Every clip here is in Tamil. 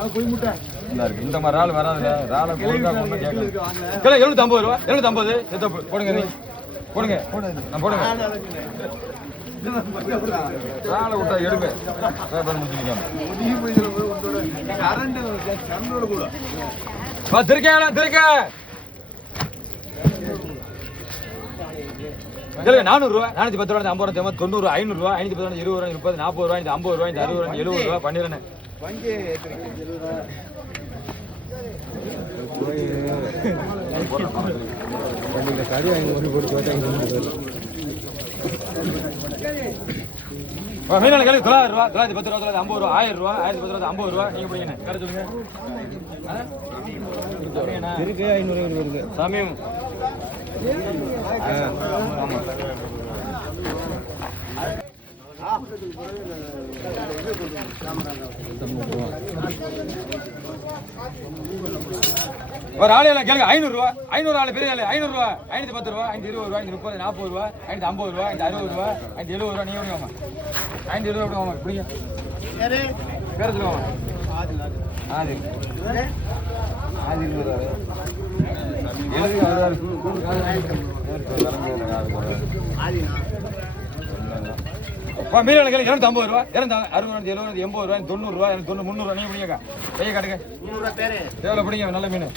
இந்த மாதிரி ராள் வராதுல ராளை கிலோ 750 ரூபா 750 போடுங்க நீ போடுங்க நான் போடுங்க ராளை விட்டா எடுங்க திருக்க ரூபா 410 ரூபா 50 ரூபா 90 500 ரூபா 510 ரூபா 20 ரூபா 40 ரூபா 50 ரூபா 60 ரூபா 70 ரூபா பண்ணிடுறேன் மீனான கேள்வி 900 ரூபா 910 ரூபா 50 ரூபா 1000 ரூபா 1010 ரூபா 50 ரூபா நீங்க பிடிங்க கடை சொல்லுங்க இருக்கு 500 இருக்கு சாமியும் ஒரு ஆளு எல்லாம் கேளுங்க 500 ரூபா 500 ஆளு பெரிய ஆளு 500 ரூபா 510 ரூபா 520 ரூபா 530 40 ரூபா 550 ரூபா 560 ரூபா 570 ரூபா நீங்க விடுவாங்க 570 ரூபா விடுவாங்க பிடிங்க பேர சொல்லுவாங்க ஆதில் மீனான கேள்வி 250 ரூபா 260 70 ரூபா 90 ரூபா 300 ரூபா நீங்க பிடிங்க கையை காட்டுங்க எவ்வளவு பிடிங்க நல்ல மீன்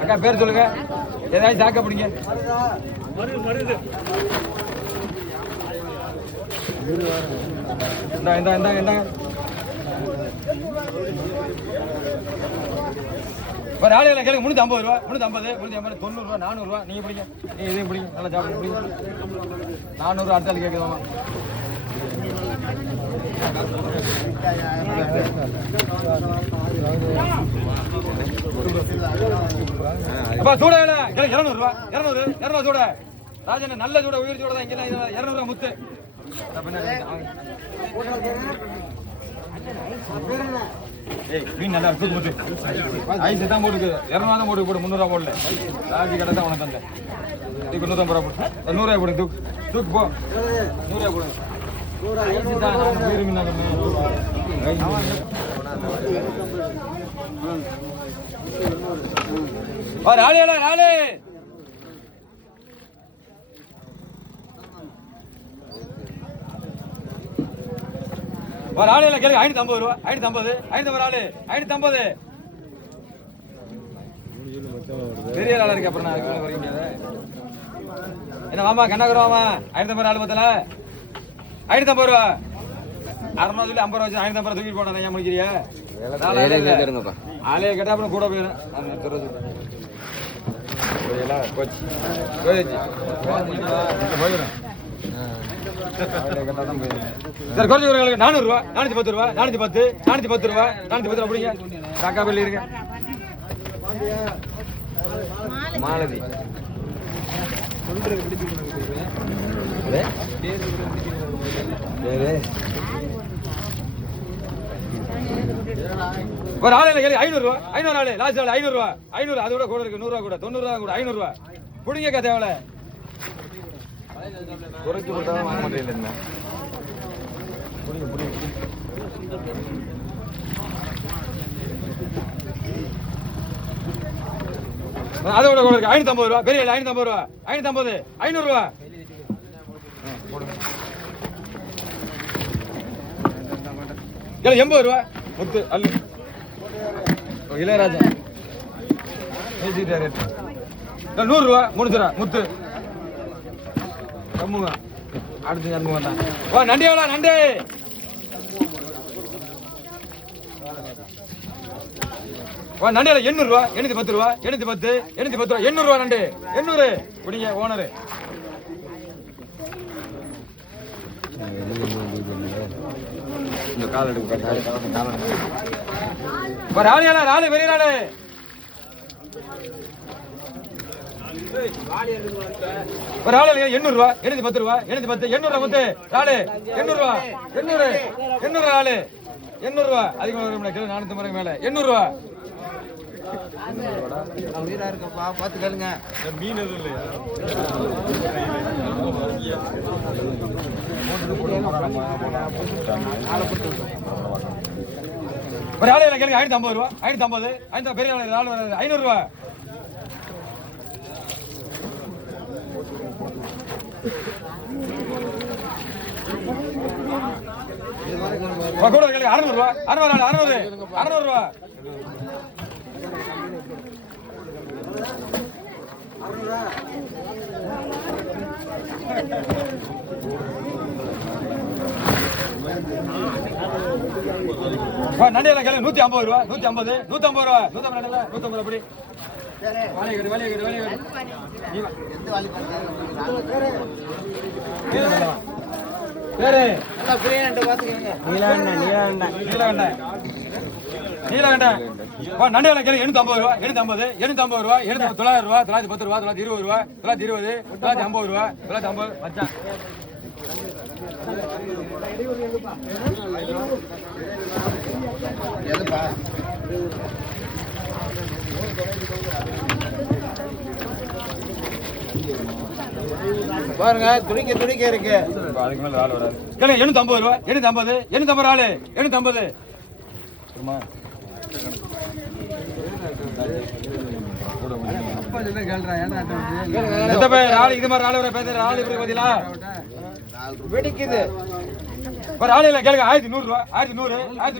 அக்கா பேர் சொல்லுங்க ஏதாச்சும் சாக்க பிடிங்க இந்தாங்க ஒரு ஆளுகளை கேளுங்க 350 ரூபா 350 90 ரூபா 400 ரூபா நீங்க பிடிங்க நீங்க இதையும் பிடிங்க நல்லா சாப்பிடுங்க பிடிங்க 400 அடுத்த ஆள் கேட்குதாமா அப்பா சூட 200 ரூபா 200 சூட ராஜன் நல்ல சூட உயிர் சூட தான் இங்க 200 ரூபா முத்து மீன் நல்லா இருக்கு முத்து ஐஸ் தான் போட்டு 200 தான் போட்டு 300 ரூபா போடல ராஜி கடை தான் உனக்கு தந்தேன் 150 ரூபா போட்டு 100 ரூபாய் போடுங்க தூக்கு போ 100 ரூபாய் போடுங்க ராளே ஒரு ஆளு கேளுங்க 550 ரூபா 550 ஆளு 550 பெரிய ஆளா இருக்கு அப்புறம் நான் வரீங்க என்ன மாமா கண்ணாக்குற மாமா 550 ஆளு பத்தல 550 ரூபா 600 சொல்லி 50 ரூபா வச்சு 550 ரூபா தூக்கி போனா ஏன் முடிக்கிறியா ஆளே கேட்டா அப்புறம் கூட போயிடும் போயிடும் சார் குறைஞ்சி ஒரு 400 ரூபா 410 ரூபா 410 ரூபா 410 ரூபா பிடிங்க காக்கா பள்ளி இருங்க மாலதி ஒரு ஆளு 500 ரூபா 500 ஆளு லாஸ்ட் ஆளு 500 ரூபா 500 அதோட கூட இருக்கு 100 ரூபா கூட 90 ரூபா கூட 500 ரூபா பிடிங்க தேவலை குறைச்சு கொடுத்தா வாங்க மாட்டேன் என்ன அதோட கூட இருக்கு 550 ரூபா பெரிய 550 ரூபா 550 ரூபா இல்ல 80 ரூபா முத்து அல்லு இளையராஜா 100 ரூபா 3 ரூபா முத்து கம்முங்க அடுத்து அனுப்ப வேண்டாம் வா நண்டி எவ்வளோ நண்டி வா நண்டி 800 ரூபா 810 ரூபா 810 ரூபா 800 ரூபா நண்டு 800 பிடிங்க ஓனரு இந்த கால் எடுக்க ராளு பெரிய ராளு ஒரு ஆளு 800 ரூபா 810 ரூபா 800 ரூபா முத்து ராளு 800 ரூபா 800 ஆளு 800 ரூபா அதிகமாக கிலோ 450 மேல 800 ரூபா உயிரா இருக்கப்பா பார்த்து கேளுங்க மீன் எதுவும் இல்லையா ஒரு ஆளு கேளுங்க 550 ரூபா 550 5 பெரிய ஆளு 500 ரூபா கூட கேளுங்க 600 ரூபா 600 ரூபா நண்டியெல்லாம் கேளுங்க 150 ரூபா 150 ரூபா 150 அப்படி நண்டியெல்லாம் கேளுங்க 850 ரூபா 850 ரூபா 900 ரூபா 910 ரூபா 920 ரூபா 920 950 ரூபா 950 மச்சான் பாருங்க துடிக்க இருக்கு. அதுக்கு மேல ஆள் வராது. 850 ரூபா 850 ஆளு 850 இது மாதிரி ஆளு பேசுற ஆளு பாத்தீங்களா வெடிக்குது. ஒரு ஆளு இல்ல கேளுங்க 1100 ரூபா 1100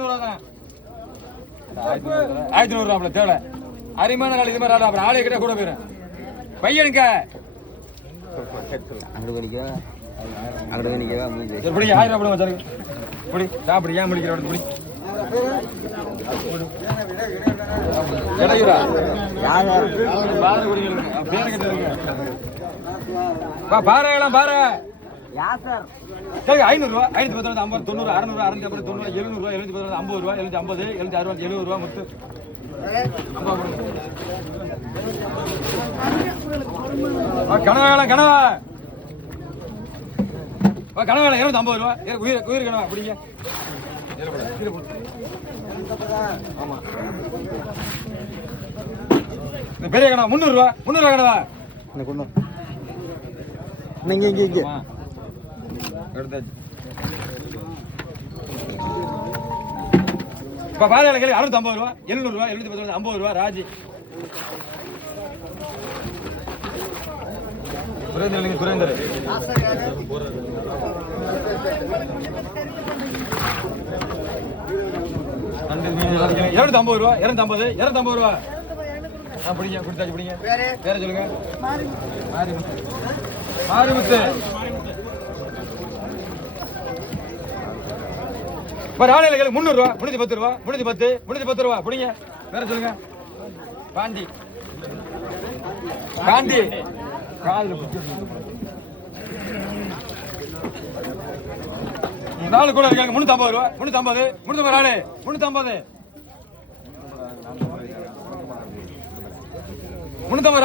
ரூபா தான் 1100 ரூபா தேவை அருமையான ஆள் இது மாதிரி ஆளு அப்புறம் ஆளு கிட்ட கூட போயிடும் பையனுங்க அங்கட 1000 ரூபா வச்சாரு புடி சாப்பிடு ஏன் முடிக்கிற புடி பாரு பாரு 500 ரூபா 510 50 90 600 650 90 700 ரூபா 750 ரூபா 750 760 70 ரூபா முத்து கனவா கனவா 250 ரூபா உயிர் கனவா அப்படிங்க ஆமா பெரிய கனவா 300 ரூபா கனவா இங்க எடுத்தாச்சு இப்ப பாரு 650 ரூபா 700 ரூபா 710 50 ரூபா ராஜி சுரேந்தர் 250 ரூபா 250 ரூபா பிடிங்க கொடுத்தாச்சு பிடிங்க வேற சொல்லுங்க மாரிமுத்து ஆலையில 300 ரூபா 310 ரூபா 310 ரூபா பிடிங்க வேற சொல்லுங்க பாண்டி காலில் 4 கூட இருக்காங்க 350 ரூபா 350 ஆளு 350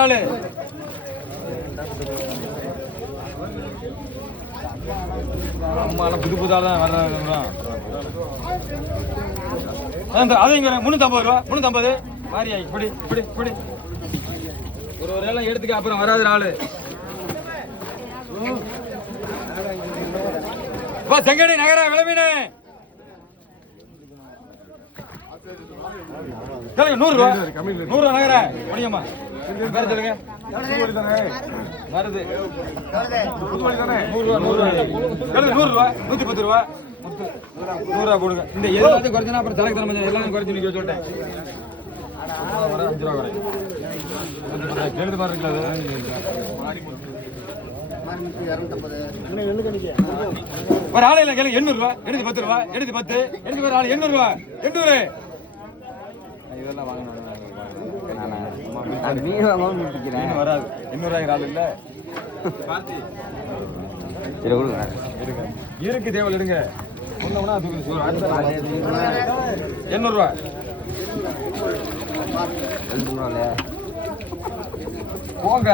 ஆளு புது புதாதான் வர்றாங்க அதையும் 350 ரூபா 350 மாரியாய் பிடி ஒரு எல்லாம் எடுத்துக்க அப்புறம் வராது ஆளு செங்கடி நகர விளம்பினே 100 ரூபா நகர முடியுமா வேற சொல்லுங்க வருது 100 ரூபா 110 ரூபா 100 ரூபா போடுங்க இந்த எல்லாத்தையும் குறைச்சா அப்புறம் தலைக்கு தரமா எல்லாத்தையும் குறைச்சு நிக்க சொல்லிட்டேன் 5 ரூபா குறை கேளுது பாருங்களா ஒரு ஆலையில கேளு 800 ரூபா 810 ரூபா 810 ஒரு ஆளு 800 ரூபா 800 இதெல்லாம் வாங்கணும் வராது 800 ஆள் இல்ல இருக்கு தேவல் எடுங்க 800 ரூபா போங்க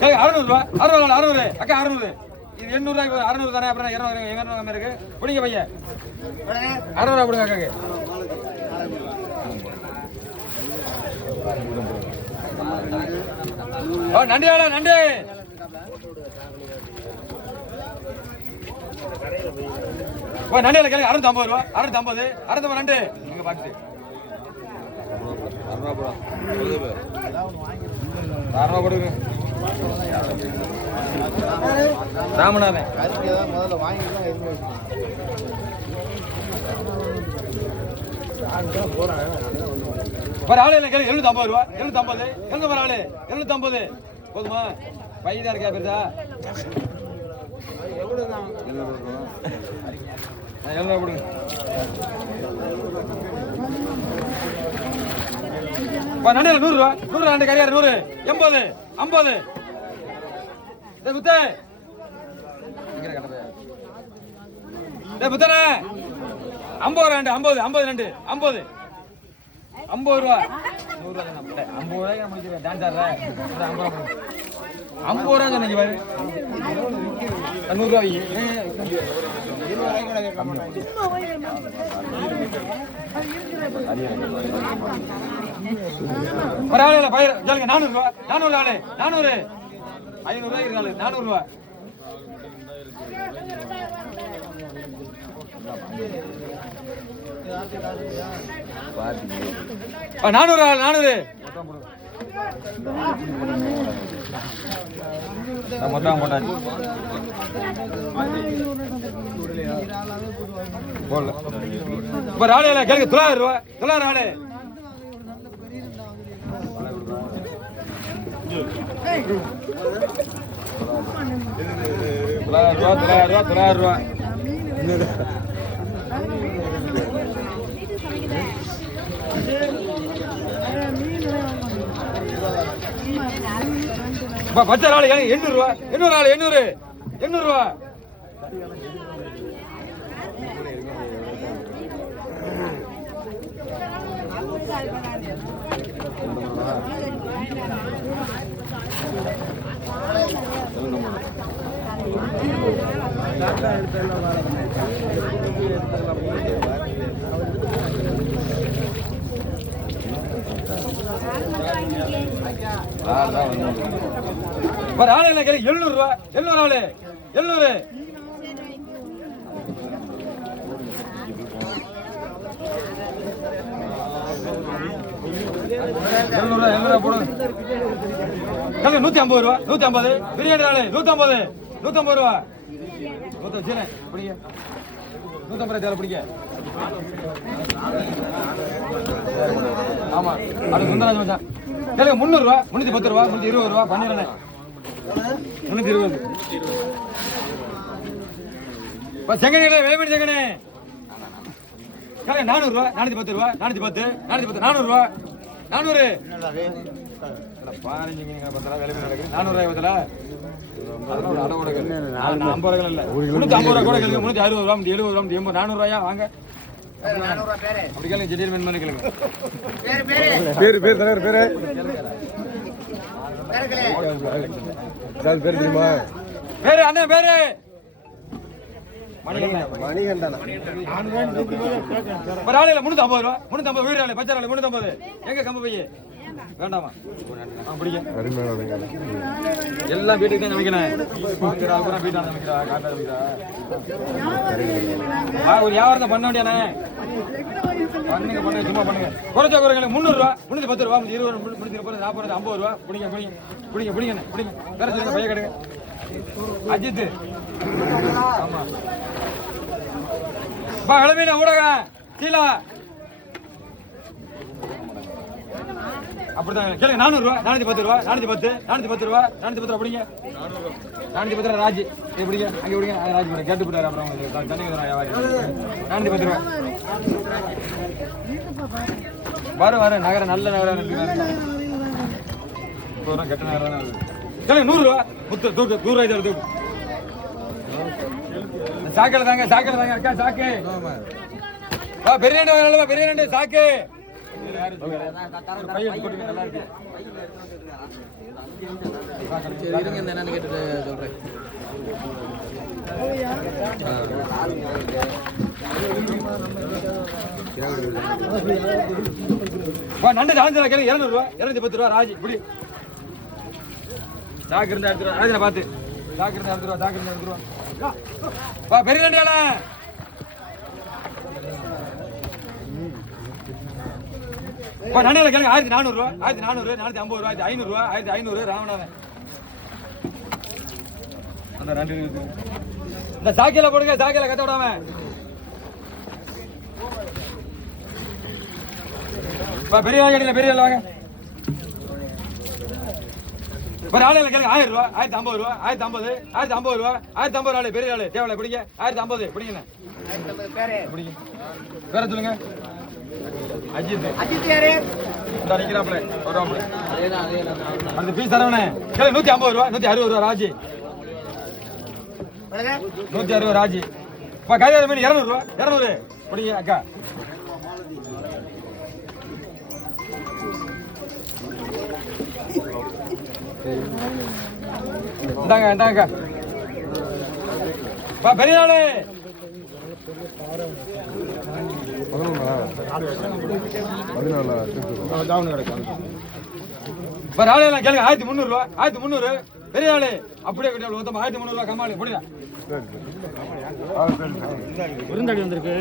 600 ரூபா 600 அக்கா 600 இது 800 ரூபாய் 600 தானே அப்புறம் 200 இருக்கு பிடிங்க பையன் 600 ரூபா கொடுங்க அக்காக்கு நன்றி நன்றி நண்டையில கேளுங்க 650 ரூபா 650 650 நண்டு நீங்க பாத்துட்டு 6 கொடுங்க ராமநாதன் முதல்ல வாங்கிக்கலாம் ஒரு ஆளு இல்லை கேளு 750 ரூபா 750 750 ஆளு 750 போதுமா பையதா இருக்கா பெருதா எவ்வளவுதான் 700 கொடுங்க நண்டையில 100 ரூபா 100 ரெண்டு கரையாறு 100 80 50 முத்தே முத்தனே 50 ரெண்டு 50 50 ரெண்டு 50 50 ரூபா 100 ரூபா 50 ரூபாய்க்கு முடிச்சிருக்கேன் டான்ஸ் ஆடுற 50 ரூபா சொன்னீங்க பாரு 100 ரூபாய் பரவாயில்ல பயிர் சொல்லுங்க 400 ரூபா 400 ஆளு 400 500 ரூபாய்க்கு இருக்காளு 400 ரூபா நானூறு ஆள் 400 மொத்தம் போட்டாச்சு போடல இப்ப ஆளு இல்லை கேளுங்க 900 ரூபா 900 ஆளு தொள்ளாயிரம் ரூபா பச்சை ஆளு 800 ரூபா 800 ஆளு 800 ரூபா ஆளு என்ன கேள்வி 700 ரூபா 700 ஆளு 700 போடுங்க 150 ரூபா 150 பிரியாணி ஆளு 150 ரூபா 150 பிடிங்க 150 தேவை பிடிங்க ஆமா அது சுந்தராஜ் மச்சான் கேளுங்க 300 ரூபா 310 ரூபா 320 ரூபா பண்ணிடுறேன் 320 செங்கனே வேலைமணி செங்கனே கேளுங்க 400 ரூபா 410 ரூபா 410 400 ரூபா 400 15 வேலைமணி நடக்குது 400 ரூபாய் பத்தல 50 ரூபாய் இல்ல 350 ரூபா கூட கேளுங்க 360 ரூபா 70 ரூபா 80 400 ரூபாயா வாங்க அப்படி கேளுங்க ஜெட்டில்மேன் மாதிரி கேளுங்க பேர் தலைவர் பேரு பேர் தெரியுமா பேரு அண்ணன் பேரு மணிகண்டன் ஒரு ஆளு 350 ரூபா 350 வீடு ஆளு பச்சை ஆளு 350 எங்க கம்ப பைய வேண்டாமா பிடிக்க எல்லாம் வீட்டுக்கு தான் சமைக்கணும் வீட்டு சமைக்கிறா காட்டா சமைக்கிறா ஒரு வியாபாரத்தை பண்ண வேண்டியானே பண்ணுங்க பண்ணுங்க சும்மா பண்ணுங்க குறைச்சா குறைங்க 300 ரூபா 310 ரூபா 20 30 40 50 ரூபா பிடிங்க பிடிங்க பிடிங்க பிடிங்க பிடிங்க வேற சொல்லுங்க பைய கடுங்க அஜித் ஆமா பா கிளம்பின ஊடக கீழே அப்படிதான் கேளுங்க 400 ரூபா 410 ரூபா 410 ரூபா 410 ரூபா பிடிங்க 410 ரூபா ராஜ் எப்படிங்க அங்கே எப்படிங்க ராஜ் பண்ண கேட்டு போட்டாரு அப்புறம் உங்களுக்கு தண்ணி 410 ரூபா வர நகர நல்ல நகரம் கெட்ட நகரம் கேளுங்க 100 ரூபா முத்து தூக்கு 100 ரூபாய் தூக்கு சாக்கில் தாங்க அக்கா சாக்கு பெரிய சாக்கு நல்லா இருக்கு என்னன்னு கேட்டு சொல்றேன் நண்டு சாயந்தரம் கேள்வி 200 ரூபா 210 ரூபா ராஜி இப்படி சாக்கு இருந்தா எடுத்து ராஜனை பார்த்து சாக்கு இருந்தா எடுத்து ரூபா பெரிய நண்டு இப்போ நண்டையில கேளுங்க 1400 ரூபா 1400 450 ரூபா 500 ரூபா 1500 ராமநாதன் அந்த ரெண்டு இந்த சாக்கியில போடுங்க சாக்கியில கத்த விடாம பெரிய பெரிய வாங்க ஒரு ஆளுல கேளுங்க 1000 ரூபா 1050 ரூபா 1050 1050 ரூபா 1050 ஆளு பெரிய ஆளு தேவலை பிடிங்க 1050 பிடிங்க பிடிங்க பேர சொல்லுங்க அஜித் யாரு நிக்கிறாப்ல வருவாப்ல அந்த பீஸ் தரவனே கேளு 150 ரூபா 160 ரூபா ராஜி 160 ராஜி கையாள மீன் 200 ரூபா 200 பிடிங்க அக்கா இந்தாங்க இந்தாங்க பெரிய ஆளு ஆளுலாம் கேளுங்க 1300 ரூபா 1300 பெரிய ஆளு அப்படியே கிட்ட மொத்தம் 1300 ரூபா கம்மாளி புரியுதா விருந்தாடி வந்திருக்கு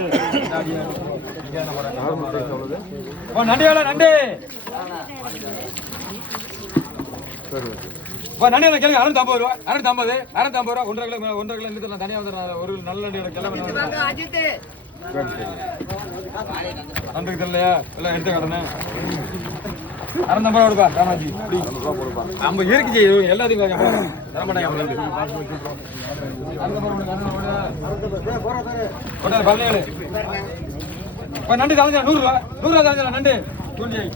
நண்டியால நண்டு நண்டியால கேளுங்க 650 ரூபா 650 ரூபா 1.5 கிலோ இருந்து தனியா வந்து ஒரு நல்ல நண்டு நன்றிக்கு தெரியலையா எல்லாம் எடுத்து கடனேன் 650 ரூபா கொடுப்பா ராமாஜி நம்ம இருக்கு எல்லாத்தையும் நண்டு தலைஞ்சா 100 ரூபா 100 ரூபா தலைஞ்சா நண்டு 28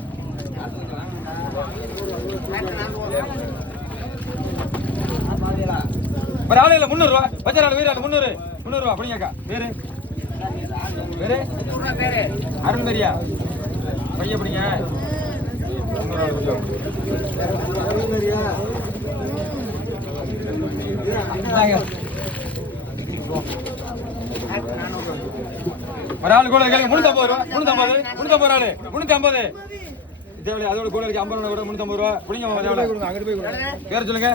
ஒரு ஆலையில 300 ரூபா பச்சை ஆளு வீர 300 ரூபா அப்படிங்கக்கா வேறு வேறு அருண்மரியா பைய அப்படிங்க ஒரு ஆளு கூட 350 ரூபா 350 ஆளு 350 தேவலை அதோட கூட 50 ரூபா 350 ரூபா பிடிங்க அங்கிட்டு போய் பேர சொல்லுங்க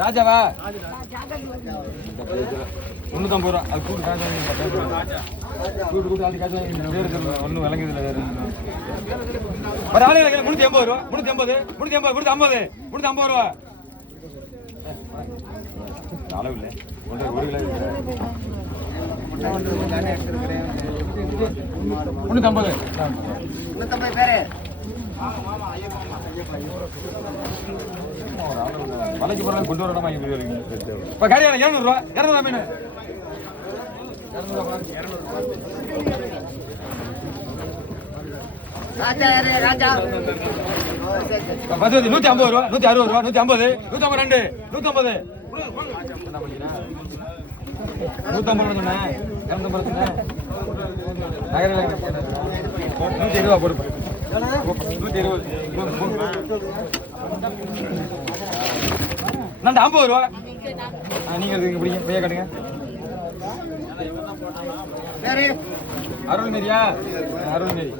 ராஜாவா 350 ரூபா அது கூட்டு காசு பேரு சொல்லு ஒன்றும் விளங்குதில்ல வேறு ஒரு ஆளுங்க 380 ரூபா 350 ரூபா அளவு இல்லை 1 கிலோ 350 பேரு மலைக்கு போற கொண்டு வரணும் இப்ப கரையால 200 ரூபா 200 மீன் 150 ரூபா 160 ரூபா 150 152 150 150 சொன்னேன் 250 சொன்னேன் 120 ரூபா போடுப்பேன் 50 ரூபா நீங்க பிடிங்க பையா காட்டுங்க அருள்மேரியா அருள்மேரி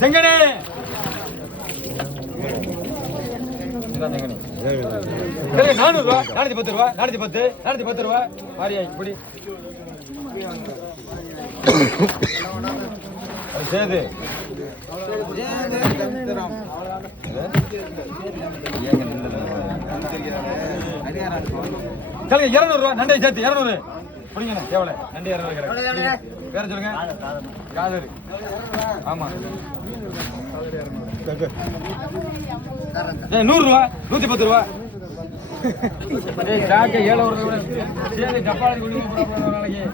செங்கனே செங்கனே 400 ரூபா 410 ரூபா 410 ரூபா மாரியா இப்படி சேது 200 ரூபா நண்டை சேர்த்து 200 பிடிங்க எவ்வளவு நண்டு 200 வேற சொல்லுங்க காதரு ஆமா 100 ரூபா 110 ரூபா ஜாக்க 7 ரூபா டப்பாடி குடிக்க போற நாளைக்கு